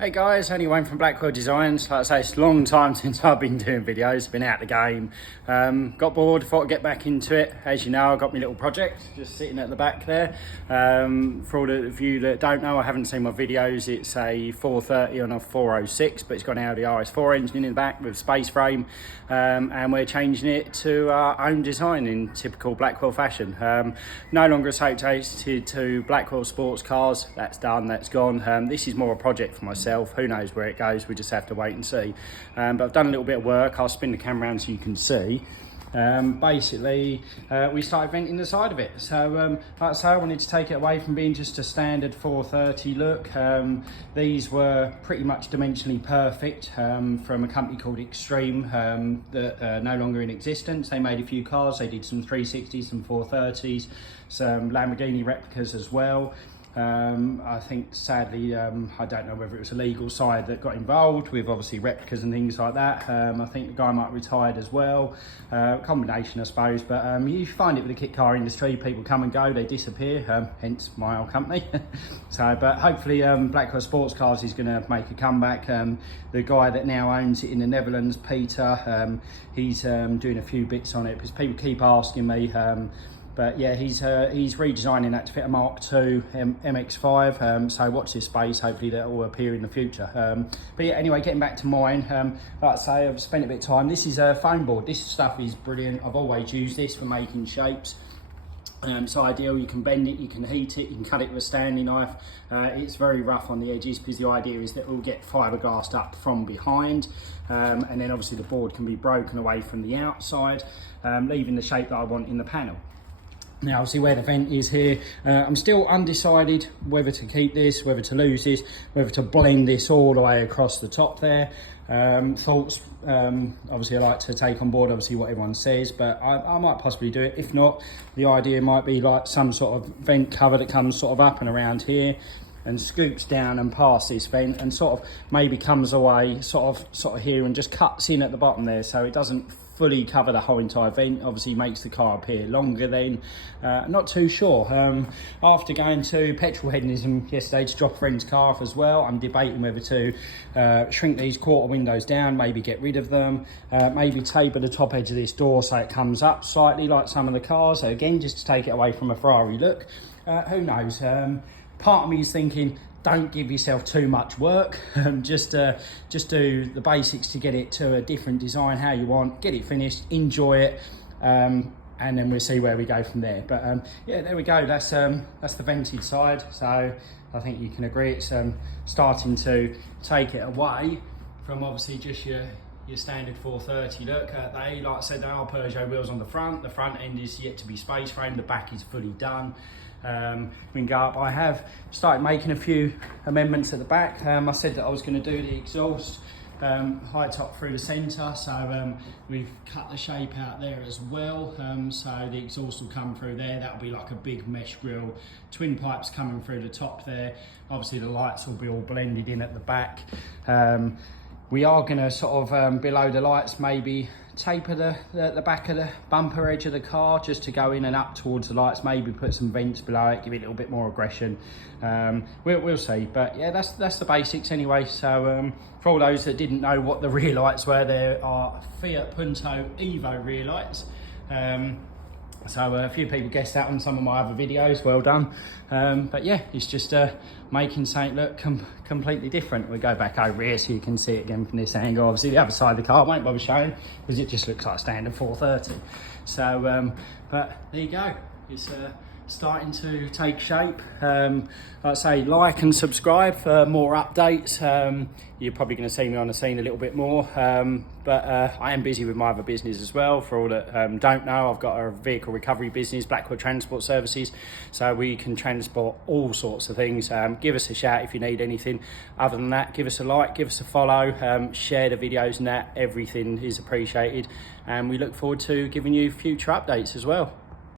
Hey guys, only Wayne from Blackwell Designs. Like I say, it's a long time since I've been doing videos, been out the game. Got bored, thought I'd get back into it. As you know, I've got my little project just sitting at the back there. For all of you that don't know, I haven't seen my videos, it's a 430 on a 406, but it's got an Audi RS4 engine in the back with a space frame, and we're changing it to our own design in typical Blackwell fashion. No longer associated to Blackwell sports cars. That's done, that's gone. This is more a project for myself. Who knows where it goes, we just have to wait and see. But I've done a little bit of work. I'll spin the camera around so you can see. Basically, we started venting the side of it. So like I say, I wanted to take it away from being just a standard 430 look. These were pretty much dimensionally perfect from a company called Extreme that are no longer in existence. They made a few cars. They did some 360s, some 430s, some Lamborghini replicas as well. I think sadly, I don't know whether it was a legal side that got involved with obviously replicas and things like that. I think the guy might have retired as well. Combination I suppose, but you find it with the kit car industry, people come and go, they disappear, hence my old company. So, but hopefully Blackwell Sports Cars is going to make a comeback. The guy that now owns it in the Netherlands, Peter, he's doing a few bits on it because people keep asking me. But yeah, he's redesigning that to fit a Mark II MX-5, so watch this space, hopefully that will appear in the future. But yeah, anyway, getting back to mine, like I say, I've spent a bit of time. This is a foam board. This stuff is brilliant. I've always used this for making shapes. It's ideal. You can bend it, you can heat it, you can cut it with a Stanley knife. It's very rough on the edges because the idea is that it will get fiberglassed up from behind, and then obviously the board can be broken away from the outside, leaving the shape that I want in the panel. Now, obviously where the vent is here, I'm still undecided whether to keep this, whether to lose this, whether to blend this all the way across the top there. Thoughts, obviously I like to take on board obviously what everyone says, but I might possibly do it. If not, the idea might be like some sort of vent cover that comes sort of up and around here and scoops down and past this vent and sort of maybe comes away sort of here and just cuts in at the bottom there, so it doesn't fully cover the whole entire vent. Obviously makes the car appear longer then. Not too sure. After going to petrol hedonism yesterday to drop a friend's car off as well, I'm debating whether to shrink these quarter windows down, maybe get rid of them, maybe taper the top edge of this door so it comes up slightly like some of the cars, so again just to take it away from a Ferrari look. Who knows. Part of me is thinking, don't give yourself too much work, just do the basics to get it to a different design how you want, get it finished, enjoy it, and then we'll see where we go from there. But yeah, there we go, that's the vented side. So I think you can agree it's starting to take it away from obviously just your standard 430 look. Like I said, there are Peugeot wheels on the front end is yet to be space framed, the back is fully done. We can go up. I have started making a few amendments at the back. I said that I was going to do the exhaust high top through the centre, so we've cut the shape out there as well, so the exhaust will come through there. That'll be like a big mesh grille, twin pipes coming through the top there. Obviously the lights will be all blended in at the back. We are going to sort of below the lights maybe taper the back of the bumper edge of the car just to go in and up towards the lights, maybe put some vents below it, give it a little bit more aggression. We'll see, but yeah, that's the basics anyway. So for all those that didn't know what the rear lights were, there are Fiat Punto Evo rear lights. So a few people guessed that on some of my other videos, well done. But yeah, it's just making something look completely different. We'll go back over here so you can see it again from this angle. Obviously the other side of the car I won't bother showing because it just looks like a standard 430. So, but there you go. It's starting to take shape. Like I say, like and subscribe for more updates. You're probably going to see me on the scene a little bit more, but I am busy with my other business as well. For all that don't know, I've got a vehicle recovery business, Blackwell Transport Services, so we can transport all sorts of things. Give us a shout if you need anything. Other than that, give us a like, give us a follow, share the videos and that, everything is appreciated, and we look forward to giving you future updates as well.